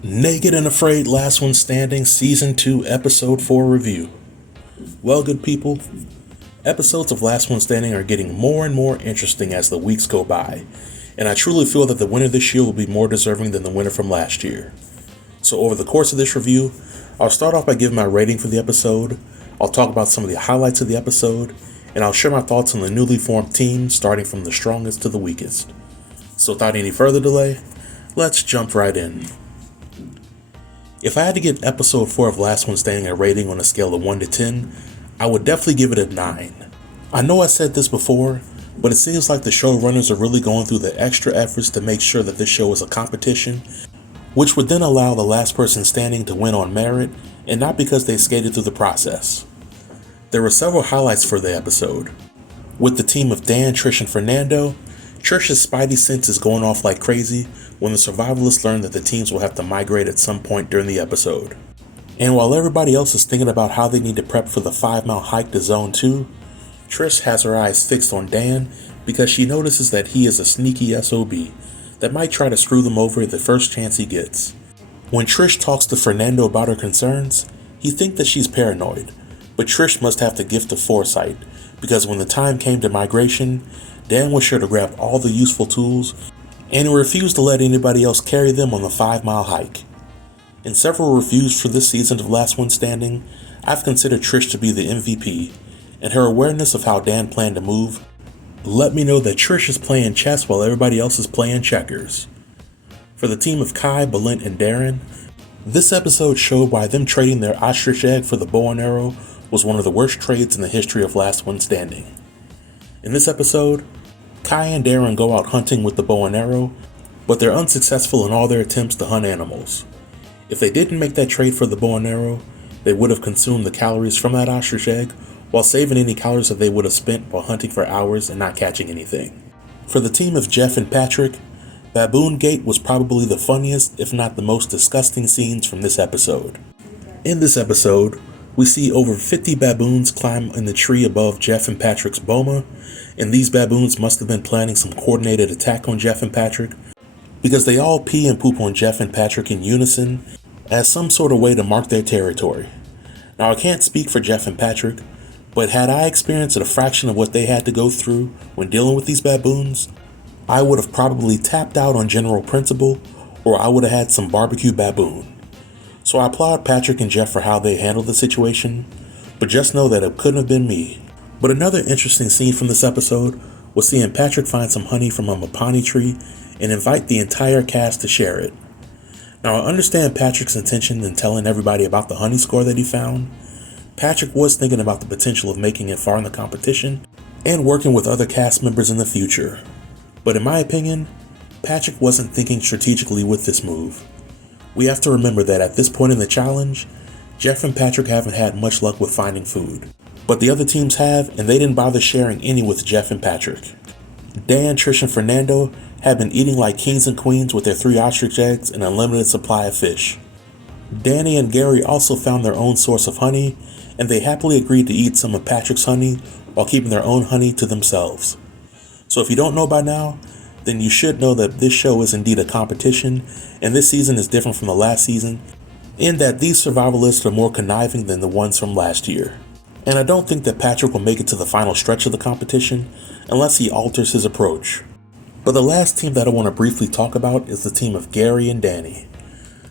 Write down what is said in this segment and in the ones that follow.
Naked and Afraid Last One Standing Season 2 Episode 4 review. Well, good people, episodes of Last One Standing are getting more and more interesting as the weeks go by, and I truly feel that the winner this year will be more deserving than the winner from last year. So over the course of this review, I'll start off by giving my rating for the episode, I'll talk about some of the highlights of the episode, and I'll share my thoughts on the newly formed team starting from the strongest to the weakest. So without any further delay, let's jump right in. If I had to give episode 4 of Last One Standing a rating on a scale of 1 to 10, I would definitely give it a 9. I know I said this before, but it seems like the showrunners are really going through the extra efforts to make sure that this show is a competition, which would then allow the last person standing to win on merit and not because they skated through the process. There were several highlights for the episode. With the team of Dan, Trish, and Fernando, Trish's spidey sense is going off like crazy when the survivalists learn that the teams will have to migrate at some point during the episode. And while everybody else is thinking about how they need to prep for the 5-mile hike to Zone 2, Trish has her eyes fixed on Dan because she notices that he is a sneaky SOB that might try to screw them over the first chance he gets. When Trish talks to Fernando about her concerns, he thinks that she's paranoid, but Trish must have the gift of foresight because when the time came to migration, Dan was sure to grab all the useful tools and refused to let anybody else carry them on the 5-mile hike. In several reviews for this season of Last One Standing, I've considered Trish to be the MVP, and her awareness of how Dan planned to move let me know that Trish is playing chess while everybody else is playing checkers. For the team of Kai, Balint, and Darren, this episode showed why them trading their ostrich egg for the bow and arrow was one of the worst trades in the history of Last One Standing. In this episode, Kai and Darren go out hunting with the bow and arrow, but they're unsuccessful in all their attempts to hunt animals. If they didn't make that trade for the bow and arrow, they would have consumed the calories from that ostrich egg while saving any calories that they would have spent while hunting for hours and not catching anything. For the team of Jeff and Patrick, Baboon Gate was probably the funniest, if not the most disgusting scenes from this episode. In this episode, we see over 50 baboons climb in the tree above Jeff and Patrick's boma, and these baboons must have been planning some coordinated attack on Jeff and Patrick because they all pee and poop on Jeff and Patrick in unison as some sort of way to mark their territory. Now I can't speak for Jeff and Patrick, but had I experienced a fraction of what they had to go through when dealing with these baboons, I would have probably tapped out on general principle, or I would have had some barbecue baboon. So I applaud Patrick and Jeff for how they handled the situation, but just know that it couldn't have been me. But another interesting scene from this episode was seeing Patrick find some honey from a mapani tree and invite the entire cast to share it. Now I understand Patrick's intention in telling everybody about the honey score that he found. Patrick was thinking about the potential of making it far in the competition and working with other cast members in the future. But in my opinion, Patrick wasn't thinking strategically with this move. We have to remember that at this point in the challenge, Jeff and Patrick haven't had much luck with finding food. But the other teams have, and they didn't bother sharing any with Jeff and Patrick. Dan, Trish, and Fernando have been eating like kings and queens with their 3 ostrich eggs and an unlimited supply of fish. Dany and Gary also found their own source of honey, and they happily agreed to eat some of Patrick's honey while keeping their own honey to themselves. So if you don't know by now, then you should know that this show is indeed a competition, and this season is different from the last season, in that these survivalists are more conniving than the ones from last year. And I don't think that Patrick will make it to the final stretch of the competition unless he alters his approach. But the last team that I want to briefly talk about is the team of Gary and Dany.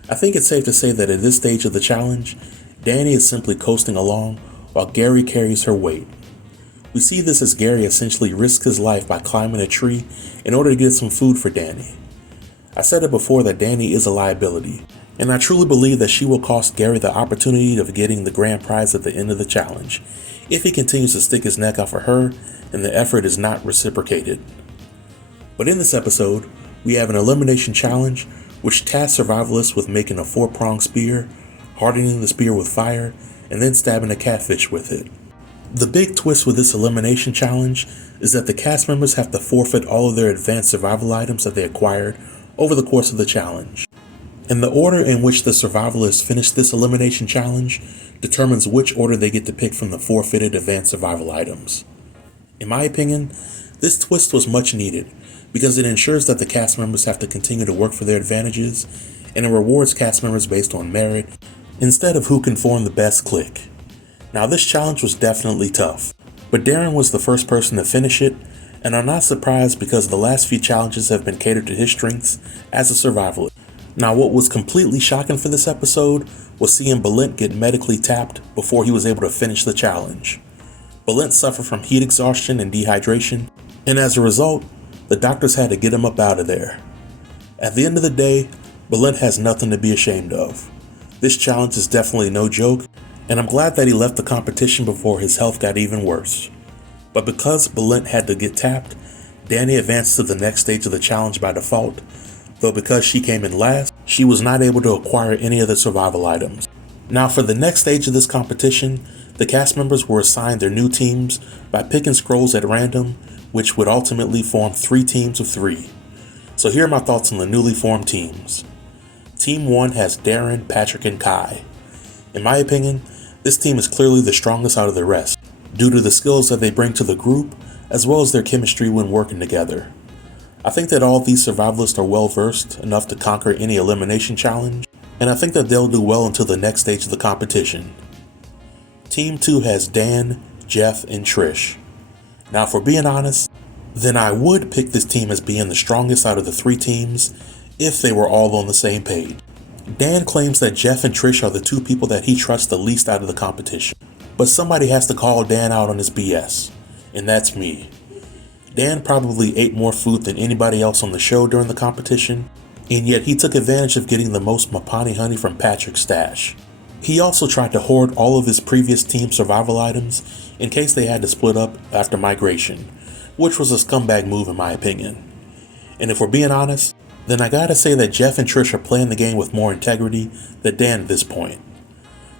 I think it's safe to say that at this stage of the challenge, Dany is simply coasting along while Gary carries her weight. We see this as Gary essentially risks his life by climbing a tree in order to get some food for Dany. I said it before that Dany is a liability, and I truly believe that she will cost Gary the opportunity of getting the grand prize at the end of the challenge if he continues to stick his neck out for her and the effort is not reciprocated. But in this episode, we have an elimination challenge which tasks survivalists with making a 4-pronged spear, hardening the spear with fire, and then stabbing a catfish with it. The big twist with this elimination challenge is that the cast members have to forfeit all of their advanced survival items that they acquired over the course of the challenge. And the order in which the survivalists finish this elimination challenge determines which order they get to pick from the forfeited advanced survival items. In my opinion, this twist was much needed because it ensures that the cast members have to continue to work for their advantages, and it rewards cast members based on merit instead of who can form the best clique. Now, this challenge was definitely tough, but Darren was the first person to finish it, and I'm not surprised because the last few challenges have been catered to his strengths as a survivalist. Now, what was completely shocking for this episode was seeing Balint get medically tapped before he was able to finish the challenge. Balint suffered from heat exhaustion and dehydration, and as a result, the doctors had to get him up out of there. At the end of the day, Balint has nothing to be ashamed of. This challenge is definitely no joke, and I'm glad that he left the competition before his health got even worse. But because Balint had to get tapped, Dany advanced to the next stage of the challenge by default, though because she came in last, she was not able to acquire any of the survival items. Now for the next stage of this competition, the cast members were assigned their new teams by picking scrolls at random, which would ultimately form 3 teams of 3. So here are my thoughts on the newly formed teams. Team 1 has Darren, Patrick, and Kai. In my opinion, this team is clearly the strongest out of the rest, due to the skills that they bring to the group, as well as their chemistry when working together. I think that all these survivalists are well versed enough to conquer any elimination challenge, and I think that they'll do well until the next stage of the competition. Team 2 has Dan, Jeff, and Trish. Now for being honest, then I would pick this team as being the strongest out of the 3 teams if they were all on the same page. Dan claims that Jeff and Trish are the 2 people that he trusts the least out of the competition. But somebody has to call Dan out on his BS, and that's me. Dan probably ate more food than anybody else on the show during the competition, and yet he took advantage of getting the most Mapani honey from Patrick's stash. He also tried to hoard all of his previous team survival items in case they had to split up after migration, which was a scumbag move in my opinion. And if we're being honest, then I gotta say that Jeff and Trish are playing the game with more integrity than Dan at this point.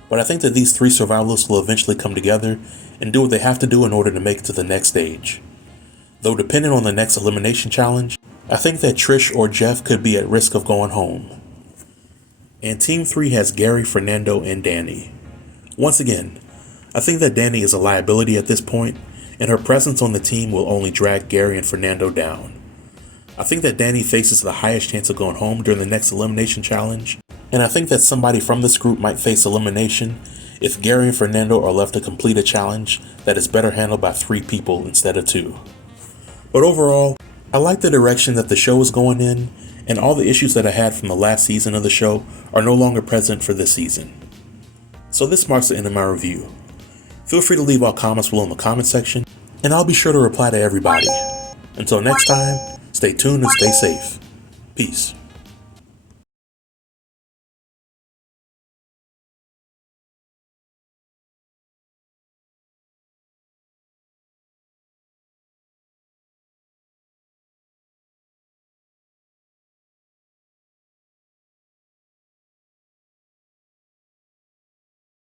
But I think that these 3 survivalists will eventually come together and do what they have to do in order to make it to the next stage. Though depending on the next elimination challenge, I think that Trish or Jeff could be at risk of going home. And Team 3 has Gary, Fernando, and Dany. Once again, I think that Dany is a liability at this point, and her presence on the team will only drag Gary and Fernando down. I think that Dany faces the highest chance of going home during the next elimination challenge, and I think that somebody from this group might face elimination if Gary and Fernando are left to complete a challenge that is better handled by 3 people instead of 2. But overall, I like the direction that the show is going in, and all the issues that I had from the last season of the show are no longer present for this season. So this marks the end of my review. Feel free to leave all comments below in the comment section, and I'll be sure to reply to everybody. Until next time, stay tuned and stay safe. Peace.